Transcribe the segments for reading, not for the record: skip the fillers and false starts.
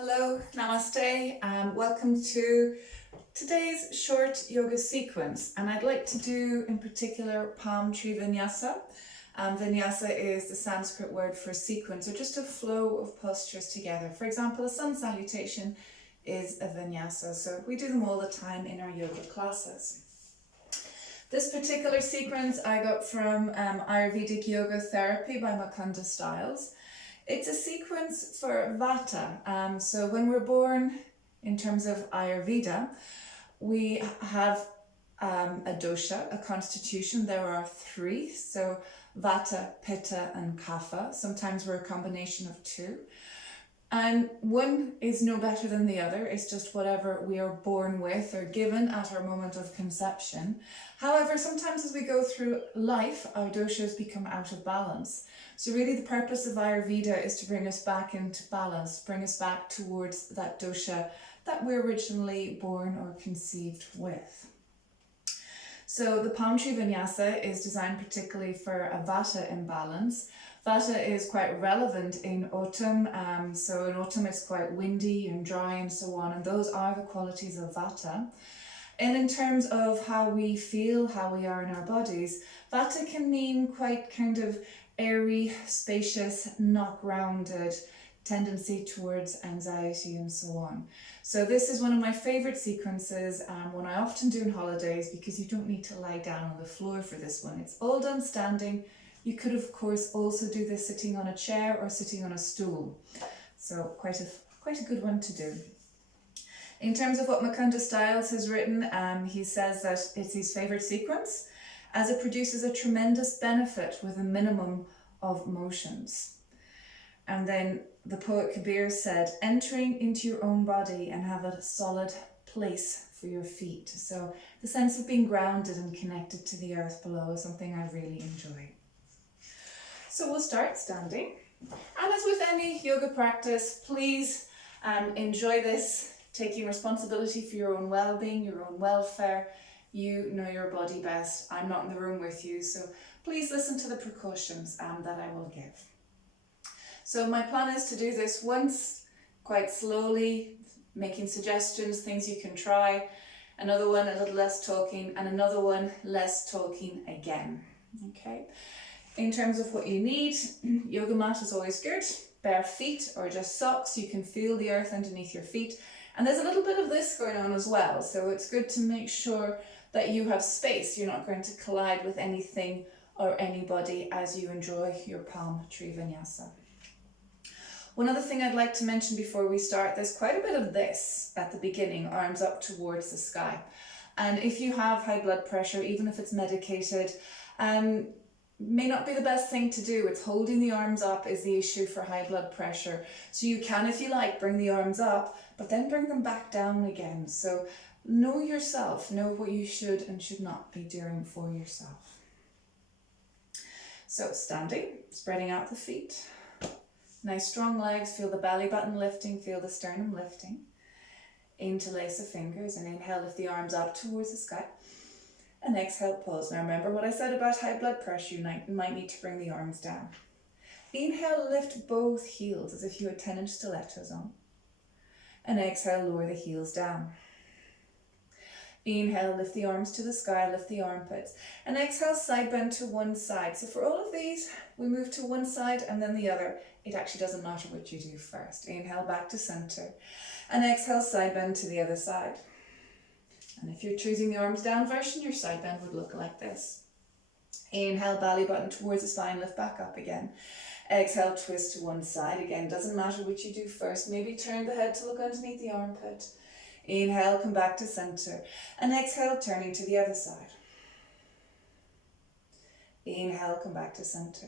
Hello, namaste, and welcome to today's short yoga sequence. And I'd like to do in particular palm tree vinyasa. Vinyasa is the Sanskrit word for sequence, or just a flow of postures together. For example, a sun salutation is a vinyasa, so we do them all the time in our yoga classes. This particular sequence I got from Ayurvedic Yoga Therapy by Mukunda Stiles. It's a sequence for Vata. So when we're born, in terms of Ayurveda, we have a dosha, a constitution. There are three, so Vata, Pitta and Kapha. Sometimes we're a combination of two. And one is no better than the other. It's just whatever we are born with or given at our moment of conception. However, sometimes as we go through life, our doshas become out of balance. So really the purpose of Ayurveda is to bring us back into balance, bring us back towards that dosha that we're originally born or conceived with. So the palm tree vinyasa is designed particularly for a Vata imbalance. Vata is quite relevant in autumn, so in autumn it's quite windy and dry and so on, and those are the qualities of Vata. And in terms of how we feel, how we are in our bodies, Vata can mean quite kind of airy, spacious, not grounded, tendency towards anxiety and so on. So this is one of my favourite sequences, one I often do on holidays, because you don't need to lie down on the floor for this one. It's all done standing. You could of course also do this sitting on a chair or sitting on a stool. So quite a good one to do. In terms of what Mukunda Stiles has written, he says that it's his favourite sequence as it produces a tremendous benefit with a minimum of motions. And then the poet Kabir said, entering into your own body and have a solid place for your feet. So the sense of being grounded and connected to the earth below is something I really enjoy. So we'll start standing. And as with any yoga practice, please enjoy this, taking responsibility for your own well-being, your own welfare. You know your body best. I'm not in the room with you, so please listen to the precautions that I will give. So my plan is to do this once, quite slowly, making suggestions, things you can try. Another one, a little less talking, and another one, less talking again. Okay. In terms of what you need, yoga mat is always good. Bare feet or just socks, you can feel the earth underneath your feet. And there's a little bit of this going on as well, so it's good to make sure that you have space. You're not going to collide with anything or anybody as you enjoy your palm tree vinyasa. One other thing I'd like to mention before we start, there's quite a bit of this at the beginning, arms up towards the sky. And if you have high blood pressure, even if it's medicated, may not be the best thing to do. It's holding the arms up is the issue for high blood pressure. So you can, if you like, bring the arms up, but then bring them back down again. So know yourself, know what you should and should not be doing for yourself. So standing, spreading out the feet. Nice strong legs, feel the belly button lifting, feel the sternum lifting. Interlace the fingers and inhale, lift the arms up towards the sky. And exhale, pause. Now remember what I said about high blood pressure, you might need to bring the arms down. Inhale, lift both heels as if you had 10-inch stilettos on. And exhale, lower the heels down. Inhale, lift the arms to the sky, lift the armpits. And exhale, side bend to one side. So for all of these, we move to one side and then the other. It actually doesn't matter what you do first. Inhale, back to center. And exhale, side bend to the other side. And if you're choosing the arms down version, your side bend would look like this. Inhale, belly button towards the spine, lift back up again. Exhale, twist to one side. Again, doesn't matter what you do first. Maybe turn the head to look underneath the armpit. Inhale, come back to center. And exhale, turning to the other side. Inhale, come back to center.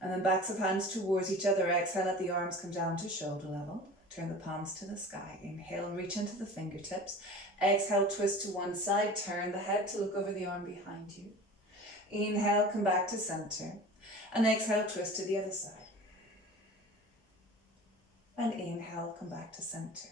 And then backs of hands towards each other. Exhale, let the arms come down to shoulder level. Turn the palms to the sky. Inhale, reach into the fingertips. Exhale, twist to one side. Turn the head to look over the arm behind you. Inhale, come back to center. And exhale, twist to the other side. And inhale, come back to center.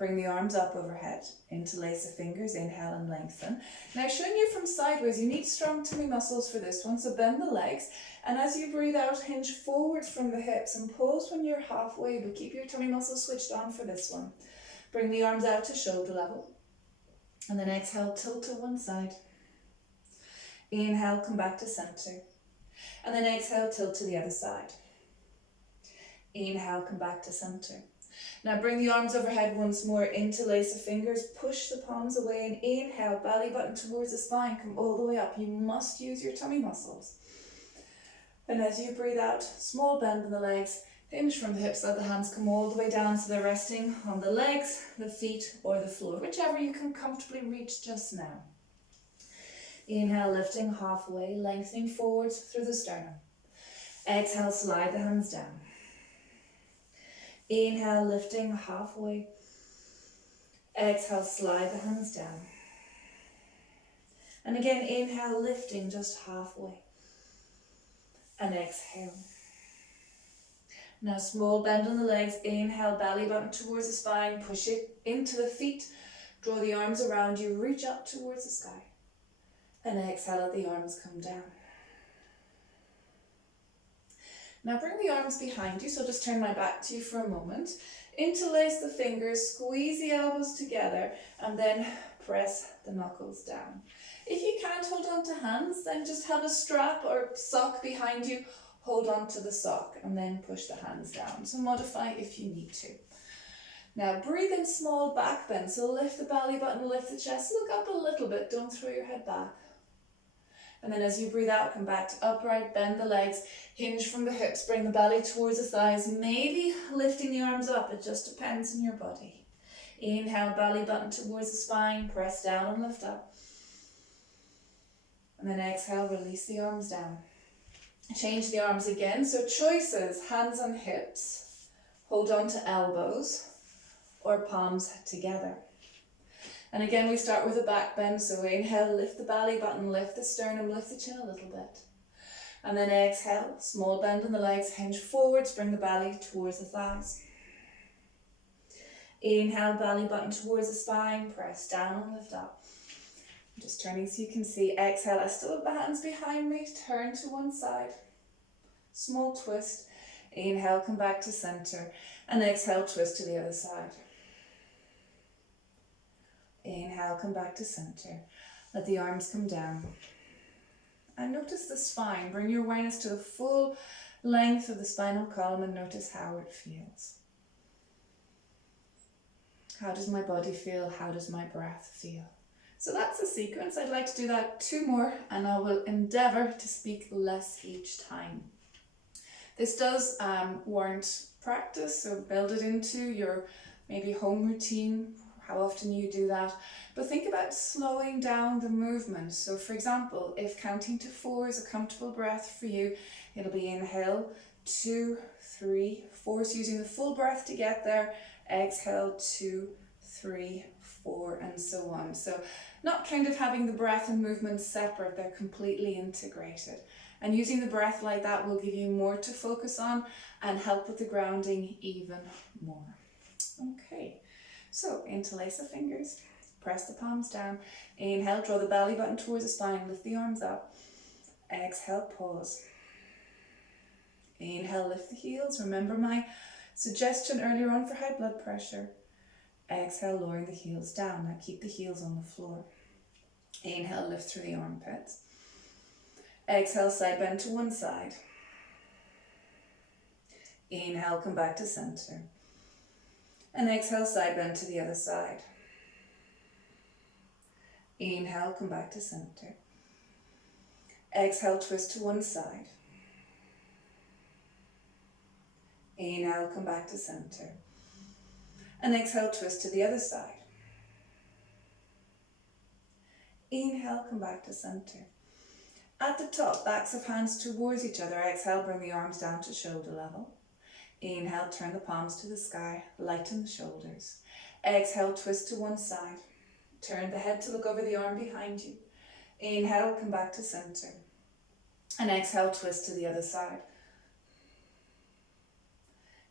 Bring the arms up overhead, interlace the fingers, inhale and lengthen. Now showing you from sideways, you need strong tummy muscles for this one, so bend the legs. And as you breathe out, hinge forwards from the hips and pause when you're halfway, but keep your tummy muscles switched on for this one. Bring the arms out to shoulder level. And then exhale, tilt to one side. Inhale, come back to center. And then exhale, tilt to the other side. Inhale, come back to center. Now bring the arms overhead once more, interlace the fingers, push the palms away and inhale, belly button towards the spine, come all the way up. You must use your tummy muscles. And as you breathe out, small bend in the legs, hinge from the hips, let the hands come all the way down so they're resting on the legs, the feet or the floor, whichever you can comfortably reach just now. Inhale, lifting halfway, lengthening forwards through the sternum. Exhale, slide the hands down. Inhale, lifting halfway. Exhale, slide the hands down. And again, inhale, lifting just halfway. And exhale. Now small bend on the legs. Inhale, belly button towards the spine. Push it into the feet. Draw the arms around you. Reach up towards the sky. And exhale, let the arms come down. Now bring the arms behind you, so just turn my back to you for a moment. Interlace the fingers, squeeze the elbows together, and then press the knuckles down. If you can't hold on to hands, then just have a strap or sock behind you. Hold on to the sock and then push the hands down. So modify if you need to. Now breathe in small back bend, so lift the belly button, lift the chest, look up a little bit, don't throw your head back. And then as you breathe out, come back to upright, bend the legs, hinge from the hips, bring the belly towards the thighs, maybe lifting the arms up, it just depends on your body. Inhale, belly button towards the spine, press down and lift up. And then exhale, release the arms down. Change the arms again, so choices, hands on hips, hold on to elbows, or palms together. And again, we start with a back bend, so inhale, lift the belly button, lift the sternum, lift the chin a little bit. And then exhale, small bend in the legs, hinge forwards, bring the belly towards the thighs. Inhale, belly button towards the spine, press down and lift up. I'm just turning so you can see. Exhale, I still have the hands behind me, turn to one side. Small twist. Inhale, come back to center. And exhale, twist to the other side. Inhale, come back to center. Let the arms come down. And notice the spine. Bring your awareness to the full length of the spinal column and notice how it feels. How does my body feel? How does my breath feel? So that's the sequence. I'd like to do that 2 more and I will endeavour to speak less each time. This does warrant practice, so build it into your maybe home routine, how often you do that. But think about slowing down the movement. So for example, if counting to 4 is a comfortable breath for you, it'll be inhale, 2, 3, 4. So using the full breath to get there. Exhale, 2, 3, 4, and so on. So not kind of having the breath and movement separate, they're completely integrated. And using the breath like that will give you more to focus on and help with the grounding even more. Okay, so interlace the fingers, press the palms down. Inhale, draw the belly button towards the spine, lift the arms up. Exhale, pause. Inhale, lift the heels. Remember my suggestion earlier on for high blood pressure. Exhale, lowering the heels down. Now keep the heels on the floor. Inhale, lift through the armpits. Exhale, side bend to one side. Inhale, come back to center. And exhale, side bend to the other side. Inhale, come back to center. Exhale, twist to one side. Inhale, come back to center. And exhale, twist to the other side. Inhale, come back to center. At the top, backs of hands towards each other. Exhale, bring the arms down to shoulder level. Inhale, turn the palms to the sky, lighten the shoulders. Exhale, twist to one side. Turn the head to look over the arm behind you. Inhale, come back to center. And exhale, twist to the other side.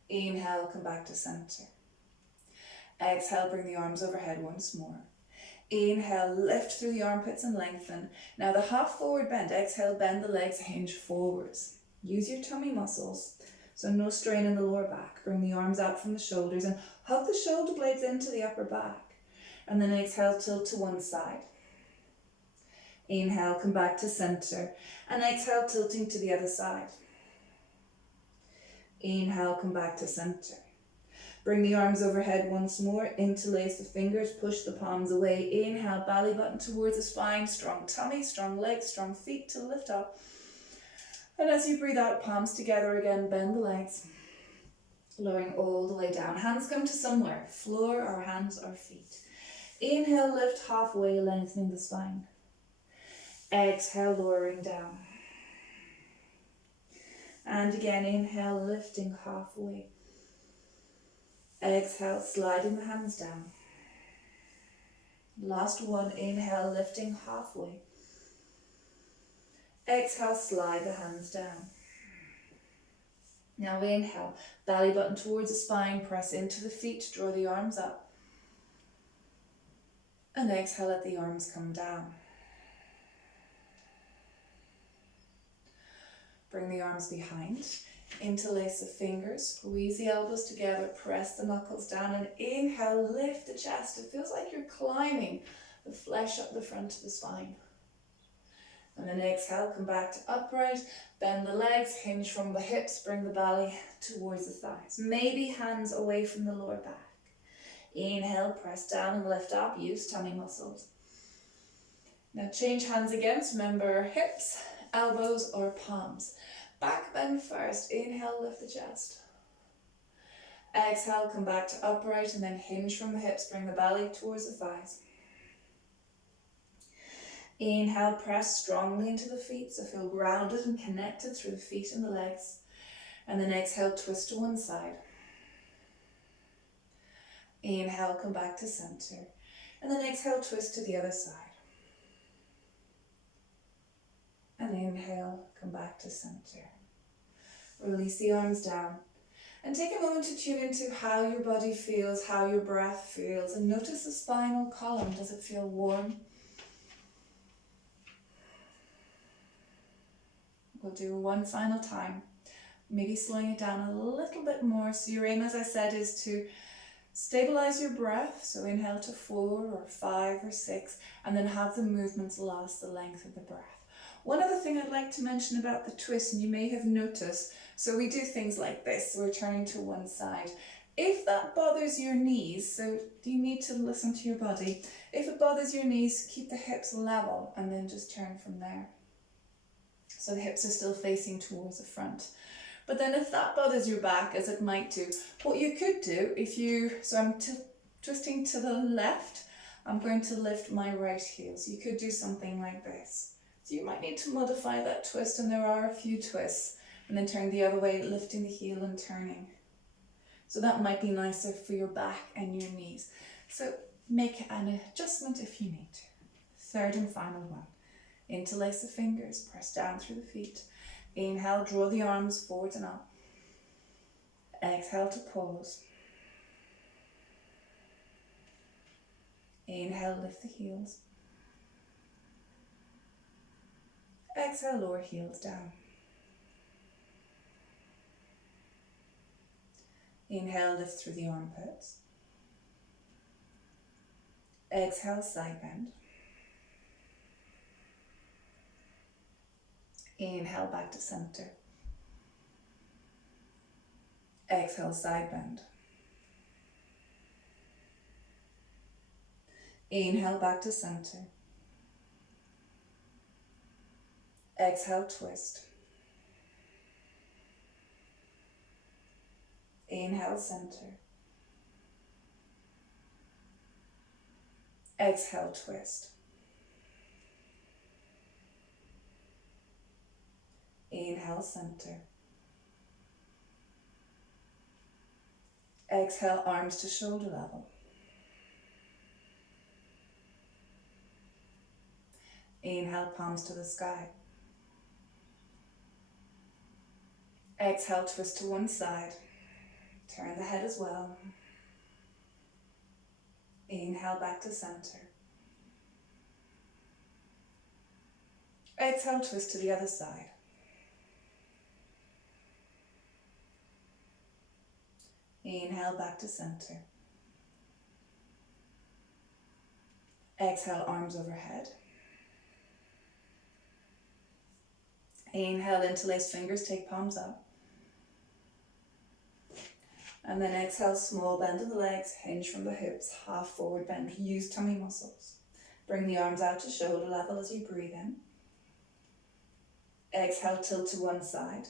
Inhale, come back to center. Exhale, bring the arms overhead once more. Inhale, lift through the armpits and lengthen. Now the half forward bend. Exhale, bend the legs, hinge forwards. Use your tummy muscles, so no strain in the lower back. Bring the arms out from the shoulders and hug the shoulder blades into the upper back. And then exhale, tilt to one side. Inhale, come back to center. And exhale, tilting to the other side. Inhale, come back to center. Bring the arms overhead once more. Interlace the fingers, push the palms away. Inhale, belly button towards the spine. Strong tummy, strong legs, strong feet to lift up. And as you breathe out, palms together again, bend the legs. Lowering all the way down. Hands come to somewhere, floor or hands or feet. Inhale, lift halfway, lengthening the spine. Exhale, lowering down. And again, inhale, lifting halfway. Exhale, sliding the hands down. Last one, inhale, lifting halfway. Exhale, slide the hands down. Now inhale, belly button towards the spine, press into the feet, draw the arms up. And exhale, let the arms come down. Bring the arms behind, interlace the fingers, squeeze the elbows together, press the knuckles down, and inhale, lift the chest. It feels like you're climbing the flesh up the front of the spine. And then exhale, come back to upright, bend the legs, hinge from the hips, bring the belly towards the thighs. Maybe hands away from the lower back. Inhale, press down and lift up, use tummy muscles. Now change hands again, so remember hips, elbows or palms. Back bend first, inhale, lift the chest. Exhale, come back to upright and then hinge from the hips, bring the belly towards the thighs. Inhale, press strongly into the feet, so feel grounded and connected through the feet and the legs. And then exhale, twist to one side. Inhale, come back to center. And then exhale, twist to the other side. And inhale, come back to center. Release the arms down. And take a moment to tune into how your body feels, how your breath feels. And notice the spinal column. Does it feel warm? We'll do one final time. Maybe slowing it down a little bit more. So your aim, as I said, is to stabilize your breath. So inhale to 4 or 5 or 6, and then have the movements last the length of the breath. One other thing I'd like to mention about the twist, and you may have noticed, so we do things like this. We're turning to one side. If that bothers your knees, so you need to listen to your body. If it bothers your knees, keep the hips level and then just turn from there. So the hips are still facing towards the front. But then if that bothers your back, as it might do, what you could do, so I'm twisting to the left, I'm going to lift my right heel. So you could do something like this. So you might need to modify that twist, and there are a few twists. And then turn the other way, lifting the heel and turning. So that might be nicer for your back and your knees. So make an adjustment if you need to. Third and final one. Interlace the fingers, press down through the feet. Inhale, draw the arms forward and up. Exhale to pause. Inhale, lift the heels. Exhale, lower heels down. Inhale, lift through the armpits. Exhale, side bend. Inhale, back to center. Exhale, side bend. Inhale, back to center. Exhale, twist. Inhale, center. Exhale, twist. Inhale, center. Exhale, arms to shoulder level. Inhale, palms to the sky. Exhale, twist to one side. Turn the head as well. Inhale back to center. Exhale, twist to the other side. Inhale back to center. Exhale, arms overhead. Inhale, interlace fingers, take palms up. And then exhale, small bend of the legs, hinge from the hips, half forward bend. Use tummy muscles. Bring the arms out to shoulder level as you breathe in. Exhale, tilt to one side.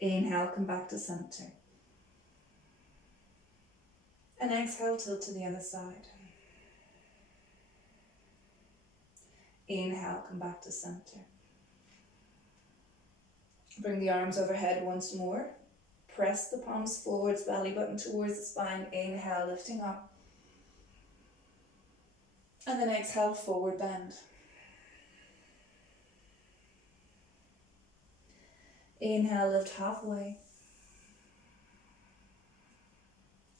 Inhale, come back to center. And exhale, tilt to the other side. Inhale, come back to center. Bring the arms overhead once more. Press the palms forwards, belly button towards the spine. Inhale, lifting up. And then exhale, forward bend. Inhale, lift halfway.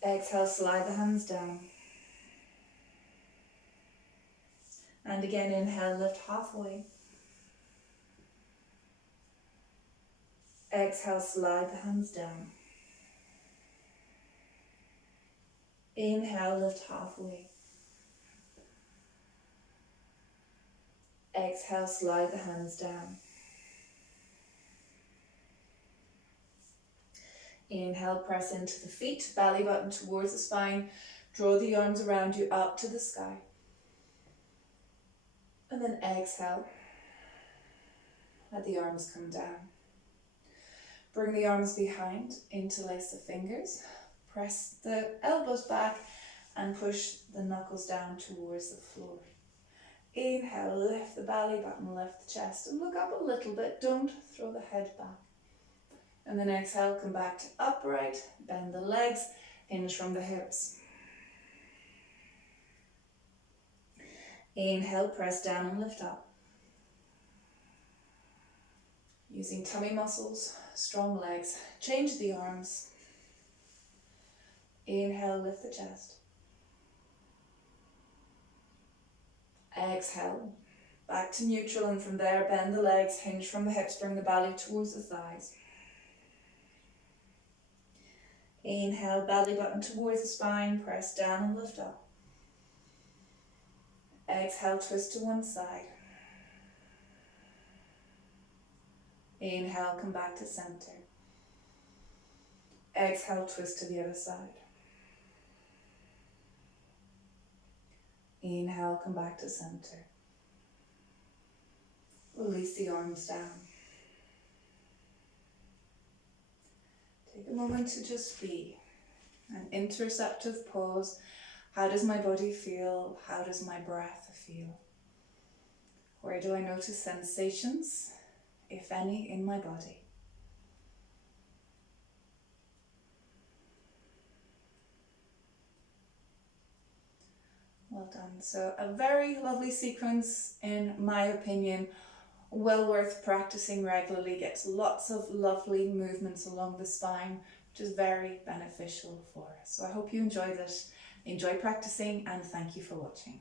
Exhale, slide the hands down. And again, inhale, lift halfway. Exhale, slide the hands down. Inhale, lift halfway. Exhale, slide the hands down. Inhale, press into the feet, belly button towards the spine. Draw the arms around you up to the sky. And then exhale. Let the arms come down. Bring the arms behind, interlace the fingers. Press the elbows back and push the knuckles down towards the floor. Inhale, lift the belly button, lift the chest, and look up a little bit. Don't throw the head back. And then exhale, come back to upright, bend the legs, hinge from the hips. Inhale, press down and lift up. Using tummy muscles, strong legs, change the arms. Inhale, lift the chest. Exhale, back to neutral, and from there bend the legs, hinge from the hips, bring the belly towards the thighs. Inhale, belly button towards the spine, press down and lift up. Exhale, twist to one side. Inhale, come back to center. Exhale, twist to the other side. Inhale, come back to center. Release the arms down. Take a moment to just be. An interceptive pause. How does my body feel? How does my breath feel? Where do I notice sensations, if any, in my body? Well done. So a very lovely sequence, in my opinion, well worth practicing regularly. Gets lots of lovely movements along the spine, which is very beneficial for us. So I hope you enjoyed it. Enjoy practicing, and thank you for watching.